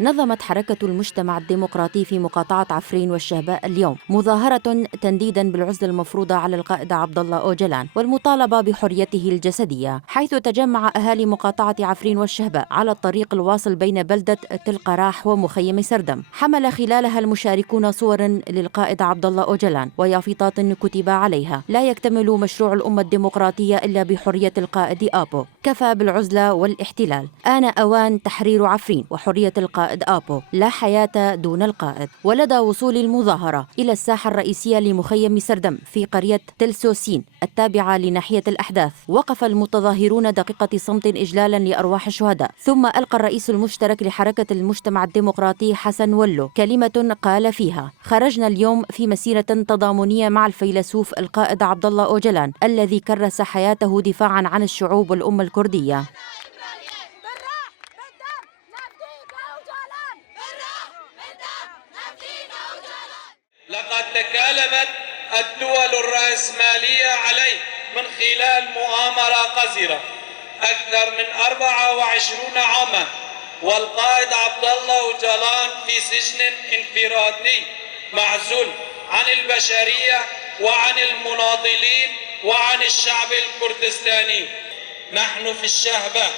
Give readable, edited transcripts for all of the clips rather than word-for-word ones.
نظمت حركة المجتمع الديمقراطي في مقاطعة عفرين والشهباء اليوم مظاهرة تنديدا بالعزلة المفروضة على القائد عبد الله أوجلان والمطالبة بحريته الجسدية، حيث تجمع أهالي مقاطعة عفرين والشهباء على الطريق الواصل بين بلدة تل قراح ومخيم سردم. حمل خلالها المشاركون صورا للقائد عبد الله أوجلان ويافطات كتب عليها: لا يكتمل مشروع الأمة الديمقراطية إلا بحرية القائد آبو، كفى بالعزلة والاحتلال، آن أوان تحرير عفرين وحرية القائد آبو، لا حياة دون القائد. ولدى وصول المظاهرة إلى الساحة الرئيسية لمخيم سردم في قرية تل سوسين التابعة لناحية الأحداث، وقف المتظاهرون دقيقة صمت إجلالا لأرواح الشهداء، ثم ألقى الرئيس المشترك لحركة المجتمع الديمقراطي حسن ولو كلمة قال فيها: خرجنا اليوم في مسيرة تضامنية مع الفيلسوف القائد عبد الله أوجلان الذي كرس حياته دفاعا عن الشعوب والأمة الكردية. لقد تكالبت الدول الرأسمالية عليه من خلال مؤامرة قذرة أكثر من 24 عاما، والقائد عبد الله أوجلان في سجن انفرادي معزول عن البشرية وعن المناضلين وعن الشعب الكردستاني. نحن في الشهباء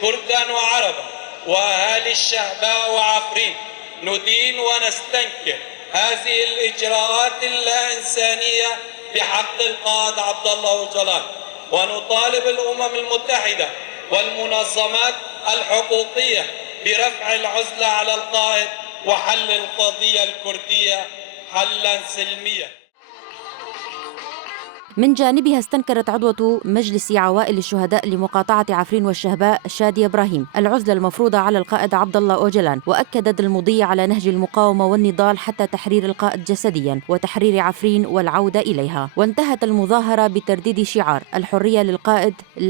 كردا وعربا وأهالي الشهباء وعفرين ندين ونستنكر هذه الإجراءات اللا إنسانية بحق القائد عبد الله أوجلان، ونطالب الأمم المتحدة والمنظمات الحقوقية برفع العزلة على القائد وحل القضية الكردية حلا سلميا. من جانبها استنكرت عضوة مجلس عوائل الشهداء لمقاطعة عفرين والشهباء شادية إبراهيم العزلة المفروضة على القائد عبد الله أوجلان، وأكدت المضي على نهج المقاومة والنضال حتى تحرير القائد جسديا وتحرير عفرين والعودة إليها. وانتهت المظاهرة بترديد شعار: الحرية للقائد